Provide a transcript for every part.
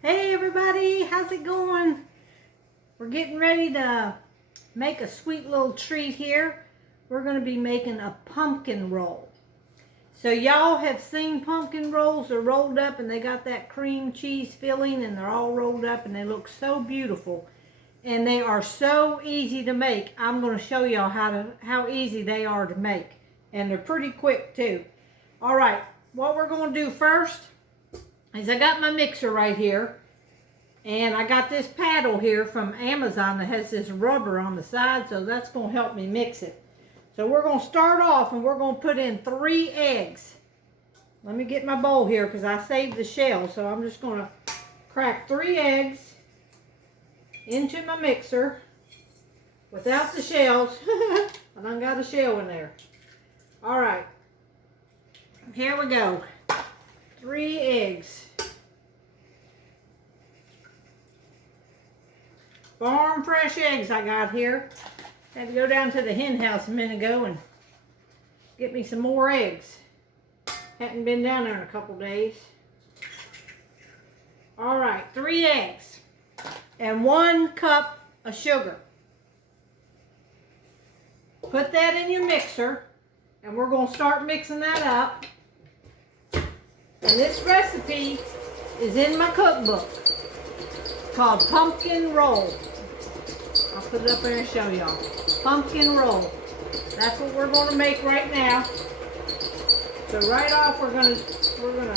Hey everybody, how's it going? We're getting ready to make a sweet little treat here. We're going to be making a pumpkin roll. So y'all have seen pumpkin rolls. They're rolled up and they got that cream cheese filling and they're all rolled up and they look so beautiful. And they are so easy to make. I'm going to show y'all how easy they are to make. And they're pretty quick too. All right, what we're going to do first is I got my mixer right here. And I got this paddle here from Amazon that has this rubber on the side, so that's going to help me mix it. So we're going to start off and we're going to put in 3 eggs. Let me get my bowl here because I saved the shell. So I'm just going to crack 3 eggs into my mixer without the shells. I done got a shell in there. All right. Here we go. 3 eggs. Farm fresh eggs I got here. Had to go down to the hen house a minute ago and get me some more eggs. Hadn't been down there in a couple days. All right, 3 eggs and 1 cup of sugar. Put that in your mixer and we're going to start mixing that up. And this recipe is in my cookbook. It's called Pumpkin Roll. I'll put it up there and show y'all. Pumpkin roll. That's what we're going to make right now. So right off we're gonna well,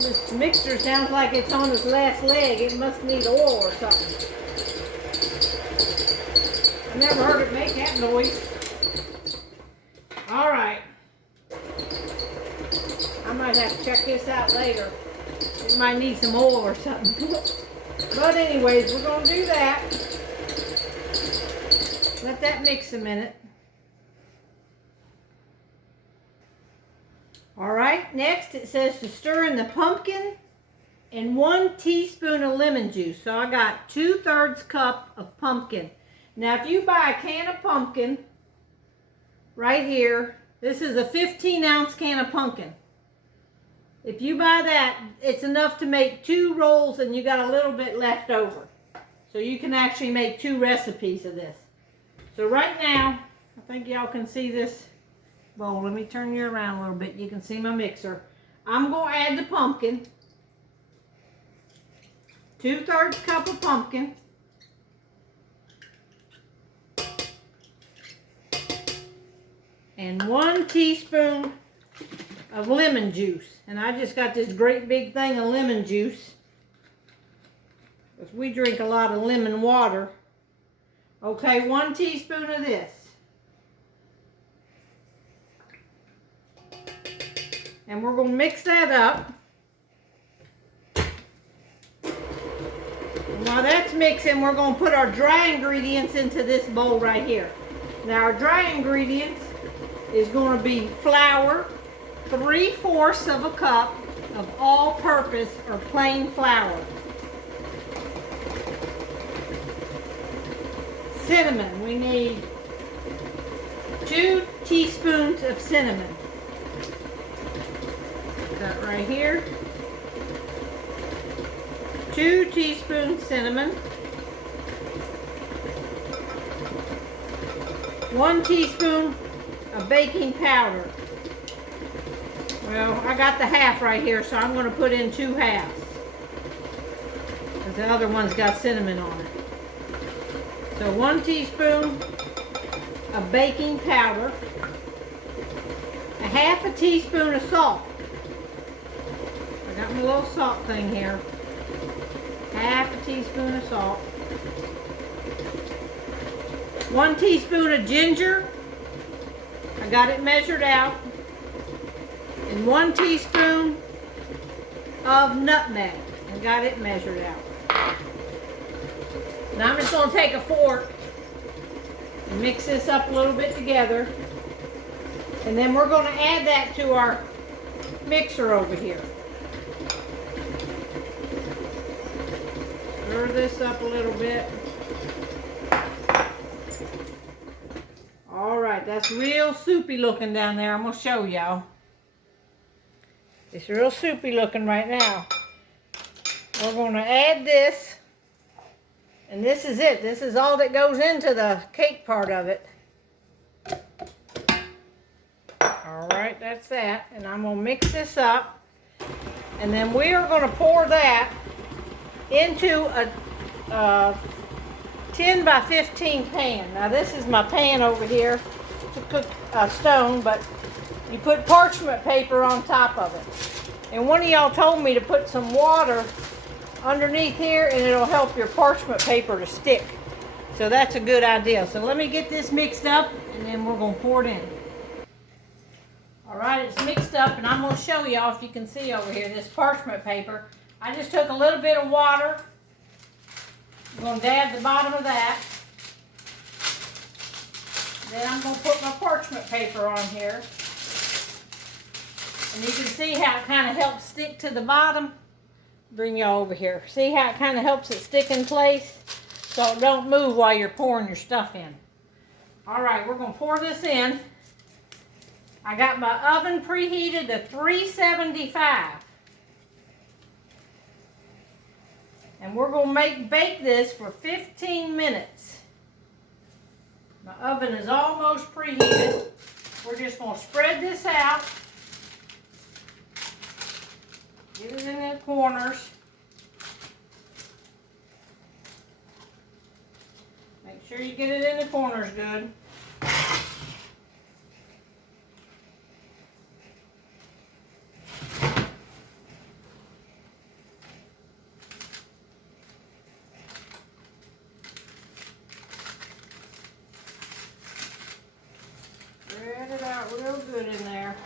this mixer sounds like it's on its last leg. It must need oil or something. I never heard it make that noise. Alright. I might have to check this out later. It might need some oil or something. But anyways, we're going to do that. Let that mix a minute. Alright, next it says to stir in the pumpkin and 1 teaspoon of lemon juice. So I got 2/3 cup of pumpkin. Now if you buy a can of pumpkin, right here, this is a 15-ounce can of pumpkin. If you buy that, it's enough to make 2 rolls and you got a little bit left over. So you can actually make 2 recipes of this. So right now, I think y'all can see this bowl. Let me turn you around a little bit. You can see my mixer. I'm going to add the pumpkin. 2/3 cup of pumpkin. And 1 teaspoon of lemon juice. And I just got this great big thing of lemon juice. Because we drink a lot of lemon water. Okay, 1 teaspoon of this. And we're going to mix that up. And while that's mixing, we're going to put our dry ingredients into this bowl right here. Now our dry ingredients is going to be flour, 3/4 of a cup of all-purpose or plain flour. Cinnamon, we need 2 teaspoons of cinnamon. That right here. 2 teaspoons cinnamon. 1 teaspoon of baking powder. Well, I got the half right here, so I'm going to put in 2 halves. Because the other one's got cinnamon on it. So 1 teaspoon of baking powder, 1/2 teaspoon of salt. I got my little salt thing here. 1/2 teaspoon of salt. 1 teaspoon of ginger. I got it measured out. And 1 teaspoon of nutmeg. I got it measured out. Now I'm just going to take a fork and mix this up a little bit together. And then we're going to add that to our mixer over here. Stir this up a little bit. Alright, that's real soupy looking down there. I'm going to show y'all. It's real soupy looking right now. We're going to add this, and this is it. This is all that goes into the cake part of it. All right, that's that. And I'm going to mix this up, and then we are going to pour that into a 10 by 15 pan. Now this is my pan over here to cook a stone, but you put parchment paper on top of it. And one of y'all told me to put some water underneath here and it'll help your parchment paper to stick. So that's a good idea. So let me get this mixed up and then we're going to pour it in. Alright, it's mixed up and I'm going to show y'all if you can see over here this parchment paper. I just took a little bit of water. I'm going to dab the bottom of that. Then I'm going to put my parchment paper on here. And you can see how it kind of helps stick to the bottom. Bring y'all over here. See how it kind of helps it stick in place? So it don't move while you're pouring your stuff in. Alright, we're going to pour this in. I got my oven preheated to 375. And we're going to bake this for 15 minutes. My oven is almost preheated. We're just going to spread this out. Get it in the corners. Make sure you get it in the corners good. Spread it out real good in there.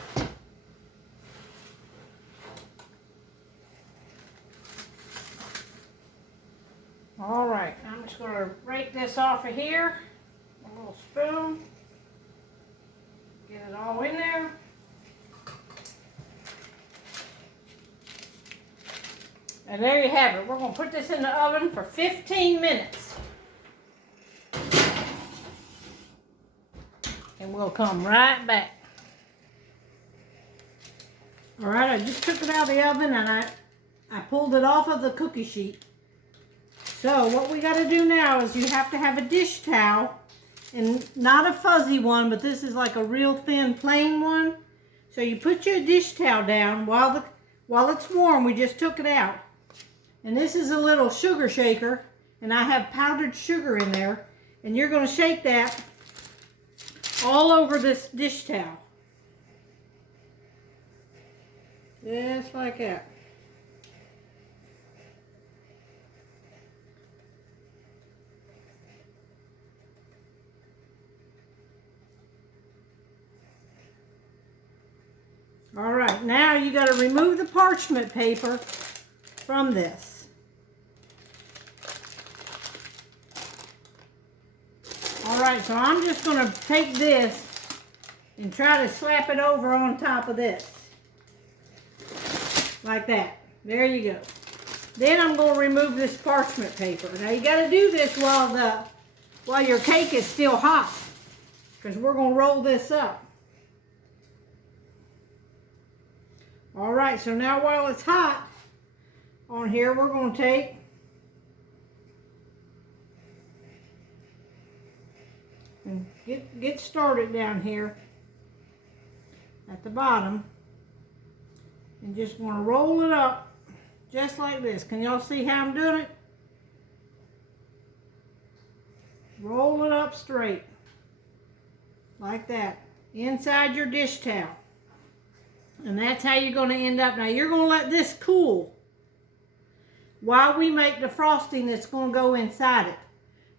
All right, I'm just going to rake this off of here, a little spoon, get it all in there. And there you have it. We're going to put this in the oven for 15 minutes. And we'll come right back. All right, I just took it out of the oven and I pulled it off of the cookie sheet. So what we got to do now is you have to have a dish towel, and not a fuzzy one, but this is like a real thin plain one. So you put your dish towel down while it's warm. We just took it out. And this is a little sugar shaker, and I have powdered sugar in there, and you're going to shake that all over this dish towel. Just like that. All right, now you got to remove the parchment paper from this. All right, so I'm just going to take this and try to slap it over on top of this. Like that. There you go. Then I'm going to remove this parchment paper. Now you got to do this while your cake is still hot, because we're going to roll this up. All right, so now while it's hot on here, we're going to take and get started down here at the bottom, and just want to roll it up just like this. Can y'all see how I'm doing it? Roll it up straight like that inside your dish towel. And that's how you're going to end up. Now you're going to let this cool while we make the frosting that's going to go inside it.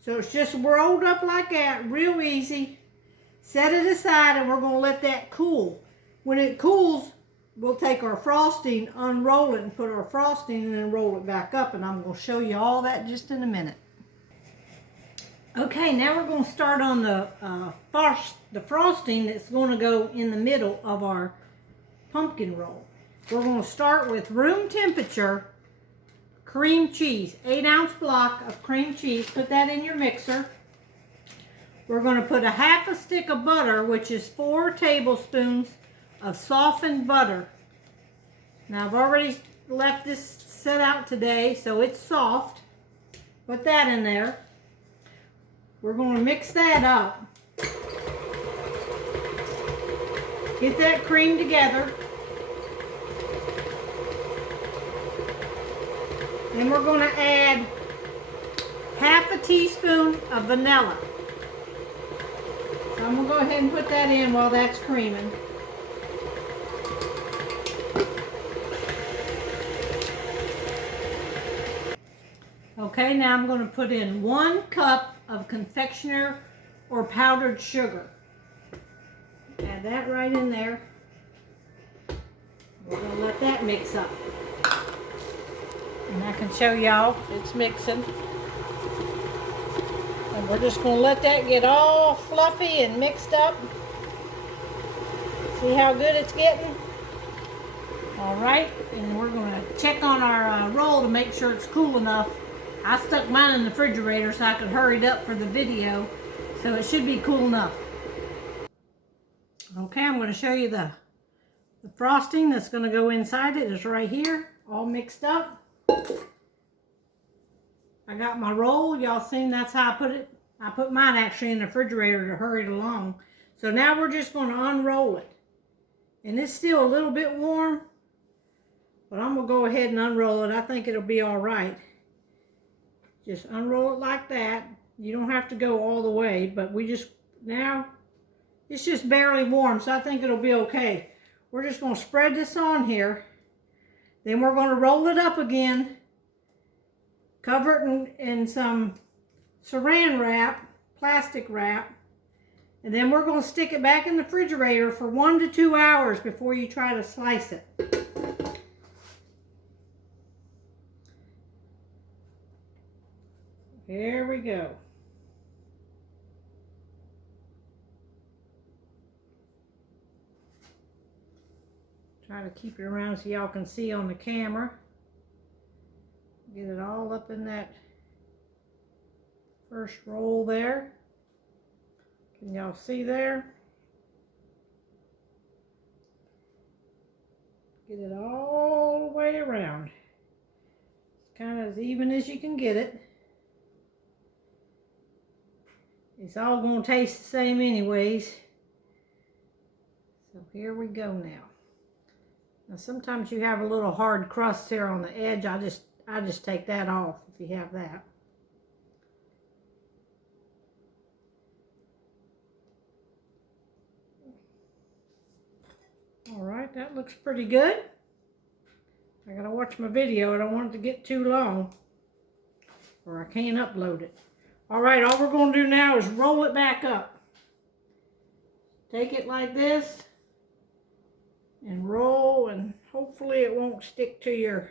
So it's just rolled up like that, real easy. Set it aside and we're going to let that cool. When it cools, we'll take our frosting, unroll it, and put our frosting and then roll it back up. And I'm going to show you all that just in a minute. Okay, now we're going to start on the frosting that's going to go in the middle of our pumpkin roll. We're going to start with room temperature cream cheese, 8-ounce block of cream cheese. Put that in your mixer. We're going to put a half a stick of butter, which is 4 tablespoons of softened butter. Now I've already left this set out today, so it's soft. Put that in there. We're going to mix that up. Get that cream together. Then we're going to add half a teaspoon of vanilla. So I'm going to go ahead and put that in while that's creaming. Okay, now I'm going to put in 1 cup of confectioner or powdered sugar. Add that right in there. We're going to let that mix up. And I can show y'all it's mixing. And we're just going to let that get all fluffy and mixed up. See how good it's getting? Alright, and we're going to check on our roll to make sure it's cool enough. I stuck mine in the refrigerator so I could hurry it up for the video. So it should be cool enough. Okay, I'm going to show you the frosting that's going to go inside it. It's right here, all mixed up. I got my roll. Y'all seen that's how I put it. I put mine actually in the refrigerator to hurry it along. So now we're just going to unroll it. And it's still a little bit warm, but I'm going to go ahead and unroll it. I think it'll be all right. Just unroll it like that. You don't have to go all the way, but now it's just barely warm, so I think it'll be okay. We're just going to spread this on here. Then we're going to roll it up again. Cover it in some saran wrap, plastic wrap. And then we're going to stick it back in the refrigerator for 1 to 2 hours before you try to slice it. Here we go. Try to keep it around so y'all can see on the camera. Get it all up in that first roll there. Can y'all see there? Get it all the way around. Kind of as even as you can get it. It's all going to taste the same anyways. So here we go now. Now sometimes you have a little hard crust here on the edge. I just take that off if you have that. All right, that looks pretty good. I gotta watch my video. I don't want it to get too long or I can't upload it. All right, all we're going to do now is roll it back up. Take it like this and roll, and hopefully it won't stick to your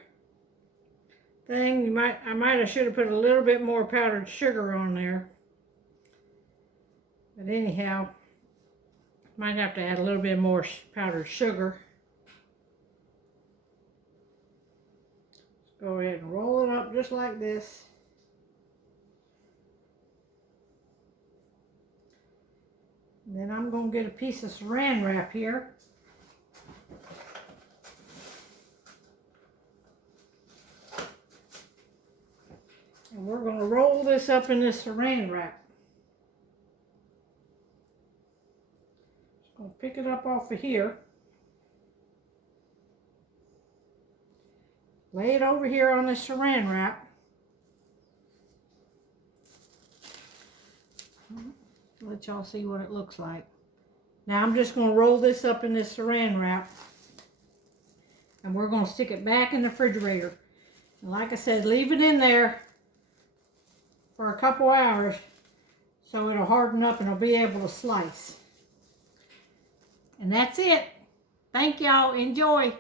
thing. I should have put a little bit more powdered sugar on there. But anyhow, might have to add a little bit more powdered sugar. Let's go ahead and roll it up just like this. And then I'm going to get a piece of saran wrap here. And we're going to roll this up in this saran wrap. Just going to pick it up off of here. Lay it over here on this saran wrap. Let y'all see what it looks like. Now I'm just going to roll this up in this saran wrap. And we're going to stick it back in the refrigerator. And like I said, leave it in there for a couple hours so it'll harden up and it'll be able to slice. And that's it. Thank y'all. Enjoy.